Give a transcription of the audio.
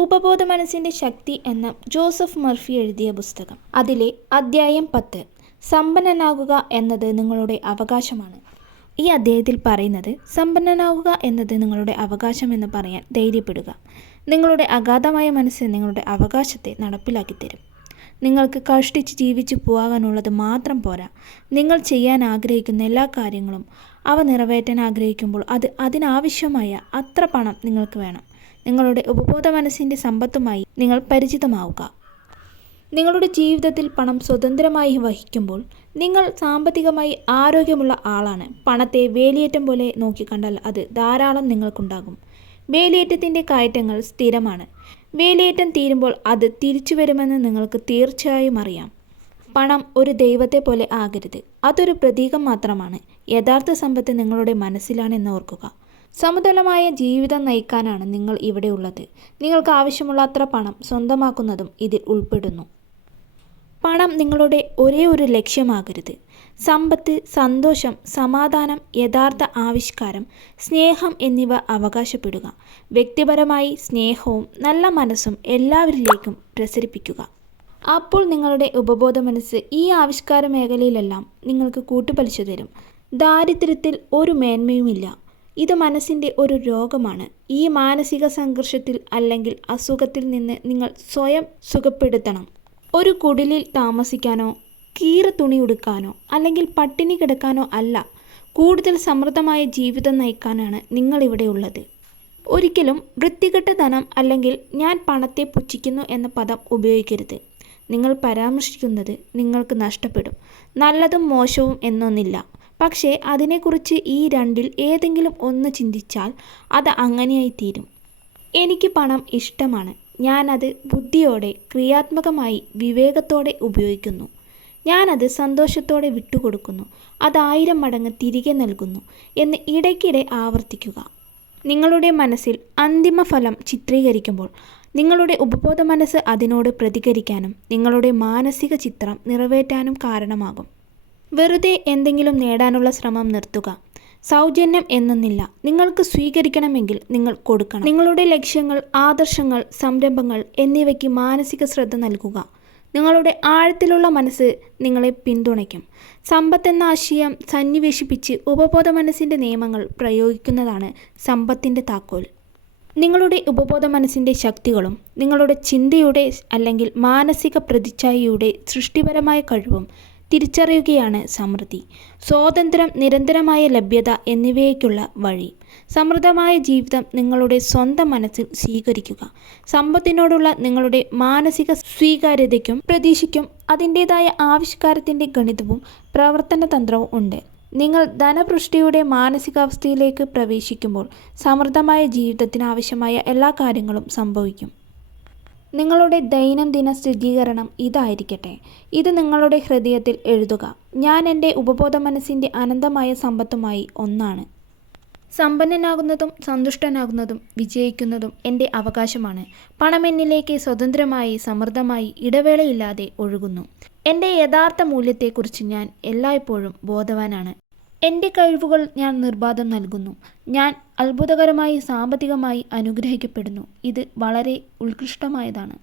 ഉപബോധ മനസ്സിൻ്റെ ശക്തി എന്ന ജോസഫ് മർഫി എഴുതിയ പുസ്തകം. അതിലെ അധ്യായം 10 സമ്പന്നനാകുക എന്നത് നിങ്ങളുടെ അവകാശമാണ്. ഈ അധ്യായത്തിൽ പറയുന്നത് സമ്പന്നനാകുക എന്നത് നിങ്ങളുടെ അവകാശമെന്ന് പറയാൻ ധൈര്യപ്പെടുക. നിങ്ങളുടെ അഗാധമായ മനസ്സ് നിങ്ങളുടെ അവകാശത്തെ നടപ്പിലാക്കി തരും. നിങ്ങൾക്ക് കഷ്ടിച്ച് ജീവിച്ചു പോകാനുള്ളത് മാത്രം പോരാ, നിങ്ങൾ ചെയ്യാൻ ആഗ്രഹിക്കുന്ന എല്ലാ കാര്യങ്ങളും അവ നിറവേറ്റാൻ ആഗ്രഹിക്കുമ്പോൾ അതിനാവശ്യമായ അത്ര പണം നിങ്ങൾക്ക് വേണം. നിങ്ങളുടെ ഉപബോധ മനസ്സിൻ്റെ സമ്പത്തുമായി നിങ്ങൾ പരിചിതമാവുക. നിങ്ങളുടെ ജീവിതത്തിൽ പണം സ്വതന്ത്രമായി വഹിക്കുമ്പോൾ നിങ്ങൾ സാമ്പത്തികമായി ആരോഗ്യമുള്ള ആളാണ്. പണത്തെ വേലിയേറ്റം പോലെ നോക്കിക്കണ്ടാൽ അത് ധാരാളം നിങ്ങൾക്കുണ്ടാകും. വേലിയേറ്റത്തിൻ്റെ കയറ്റങ്ങൾ സ്ഥിരമാണ്. വേലിയേറ്റം തീരുമ്പോൾ അത് തിരിച്ചു വരുമെന്ന് നിങ്ങൾക്ക് തീർച്ചയായും അറിയാം. പണം ഒരു ദൈവത്തെ പോലെ ആകരുത്. അതൊരു പ്രതീകം മാത്രമാണ്. യഥാർത്ഥ സമ്പത്ത് നിങ്ങളുടെ മനസ്സിലാണെന്ന് ഓർക്കുക. സമതുലമായ ജീവിതം നയിക്കാനാണ് നിങ്ങൾ ഇവിടെ ഉള്ളത്. നിങ്ങൾക്ക് ആവശ്യമുള്ള അത്ര പണം സ്വന്തമാക്കുന്നതും ഇതിൽ ഉൾപ്പെടുന്നു. പണം നിങ്ങളുടെ ഒരേ ഒരു ലക്ഷ്യമാകരുത്. സമ്പത്ത്, സന്തോഷം, സമാധാനം, യഥാർത്ഥ ആവിഷ്കാരം, സ്നേഹം എന്നിവ അവകാശപ്പെടുക. വ്യക്തിപരമായി സ്നേഹവും നല്ല മനസ്സും എല്ലാവരിലേക്കും പ്രസരിപ്പിക്കുക. അപ്പോൾ നിങ്ങളുടെ ഉപബോധ മനസ്സ് ഈ ആവിഷ്കാര മേഖലയിലെല്ലാം നിങ്ങൾക്ക് കൂട്ടുപലിശ തരും. ദാരിദ്ര്യത്തിൽ ഒരു മേന്മയുമില്ല. ഇത് മനസ്സിൻ്റെ ഒരു രോഗമാണ്. ഈ മാനസിക സംഘർഷത്തിൽ അല്ലെങ്കിൽ അസുഖത്തിൽ നിന്ന് നിങ്ങൾ സ്വയം സുഖപ്പെടുത്തണം. ഒരു കുടിലിൽ താമസിക്കാനോ കീറ തുണി ഉടുക്കാനോ അല്ലെങ്കിൽ പട്ടിണി കിടക്കാനോ അല്ല, കൂടുതൽ സമൃദ്ധമായ ജീവിതം നയിക്കാനാണ് നിങ്ങളിവിടെ ഉള്ളത്. ഒരിക്കലും വൃത്തികെട്ട ധനം അല്ലെങ്കിൽ ഞാൻ പണത്തെ പുച്ഛിക്കുന്നു എന്ന പദം ഉപയോഗിക്കരുത്. നിങ്ങൾ പരാമർശിക്കുന്നത് നിങ്ങൾക്ക് നഷ്ടപ്പെടും. നല്ലതും മോശവും എന്നൊന്നില്ല. പക്ഷേ അതിനെക്കുറിച്ച് ഈ രണ്ടിൽ ഏതെങ്കിലും ഒന്ന് ചിന്തിച്ചാൽ അത് അങ്ങനെയായി തീരും. എനിക്ക് പണം ഇഷ്ടമാണ്. ഞാനത് ബുദ്ധിയോടെ, ക്രിയാത്മകമായി, വിവേകത്തോടെ ഉപയോഗിക്കുന്നു. ഞാനത് സന്തോഷത്തോടെ വിട്ടുകൊടുക്കുന്നു. അത് 1000 മടങ്ങ് തിരികെ നൽകുന്നു എന്ന് ഇടയ്ക്കിടെ ആവർത്തിക്കുക. നിങ്ങളുടെ മനസ്സിൽ അന്തിമ ഫലം ചിത്രീകരിക്കുമ്പോൾ നിങ്ങളുടെ ഉപബോധ മനസ്സ് അതിനോട് പ്രതികരിക്കാനും നിങ്ങളുടെ മാനസിക ചിത്രം നിറവേറ്റാനും കാരണമാകും. വെറുതെ എന്തെങ്കിലും നേടാനുള്ള ശ്രമം നിർത്തുക. സൗജന്യം എന്നൊന്നില്ല. നിങ്ങൾക്ക് സ്വീകരിക്കണമെങ്കിൽ നിങ്ങൾ കൊടുക്കണം. നിങ്ങളുടെ ലക്ഷ്യങ്ങൾ, ആദർശങ്ങൾ, സംരംഭങ്ങൾ എന്നിവയ്ക്ക് മാനസിക ശ്രദ്ധ നൽകുക. നിങ്ങളുടെ ആഴത്തിലുള്ള മനസ്സ് നിങ്ങളെ പിന്തുണയ്ക്കും. സമ്പത്തെന്ന ആശയം സന്നിവേശിപ്പിച്ച് ഉപബോധ മനസ്സിൻ്റെ നിയമങ്ങൾ പ്രയോഗിക്കുന്നതാണ് സമ്പത്തിൻ്റെ താക്കോൽ. നിങ്ങളുടെ ഉപബോധ മനസ്സിൻ്റെ ശക്തികളും നിങ്ങളുടെ ചിന്തയുടെ അല്ലെങ്കിൽ മാനസിക പ്രതിച്ഛായയുടെ സൃഷ്ടിപരമായ കഴിവും തിരിച്ചറിയുകയാണ് സമൃദ്ധി, സ്വാതന്ത്ര്യം, നിരന്തരമായ ലഭ്യത എന്നിവയ്ക്കുള്ള വഴി. സമൃദ്ധമായ ജീവിതം നിങ്ങളുടെ സ്വന്തം മനസ്സിൽ സ്വീകരിക്കുക. സമ്പത്തിനോടുള്ള നിങ്ങളുടെ മാനസിക സ്വീകാര്യതയ്ക്കും പ്രതീക്ഷയ്ക്കും അതിൻ്റേതായ ആവിഷ്കാരത്തിൻ്റെ ഗണിതവും പ്രവർത്തന തന്ത്രവും ഉണ്ട്. നിങ്ങൾ ധനപുഷ്ടിയുടെ മാനസികാവസ്ഥയിലേക്ക് പ്രവേശിക്കുമ്പോൾ സമൃദ്ധമായ ജീവിതത്തിന് ആവശ്യമായ എല്ലാ കാര്യങ്ങളും സംഭവിക്കും. നിങ്ങളുടെ ദൈനംദിന സ്ഥിരീകരണം ഇതായിരിക്കട്ടെ. ഇത് നിങ്ങളുടെ ഹൃദയത്തിൽ എഴുതുക. ഞാൻ എൻ്റെ ഉപബോധ മനസ്സിൻ്റെ അനന്തമായ സമ്പത്തുമായി ഒന്നാണ്. സമ്പന്നനാകുന്നതും സന്തുഷ്ടനാകുന്നതും വിജയിക്കുന്നതും എൻ്റെ അവകാശമാണ്. പണം എന്നിലേക്ക് സ്വതന്ത്രമായി, സമൃദ്ധമായി, ഇടവേളയില്ലാതെ ഒഴുകുന്നു. എൻ്റെ യഥാർത്ഥ മൂല്യത്തെക്കുറിച്ച് ഞാൻ എല്ലായ്പ്പോഴും ബോധവാനാണ്. എൻ്റെ കഴിവുകൾ ഞാൻ നിർബാധം നൽകുന്നു. ഞാൻ അത്ഭുതകരമായി സാമ്പത്തികമായി അനുഗ്രഹിക്കപ്പെടുന്നു. ഇത് വളരെ ഉത്കൃഷ്ടമായതാണ്.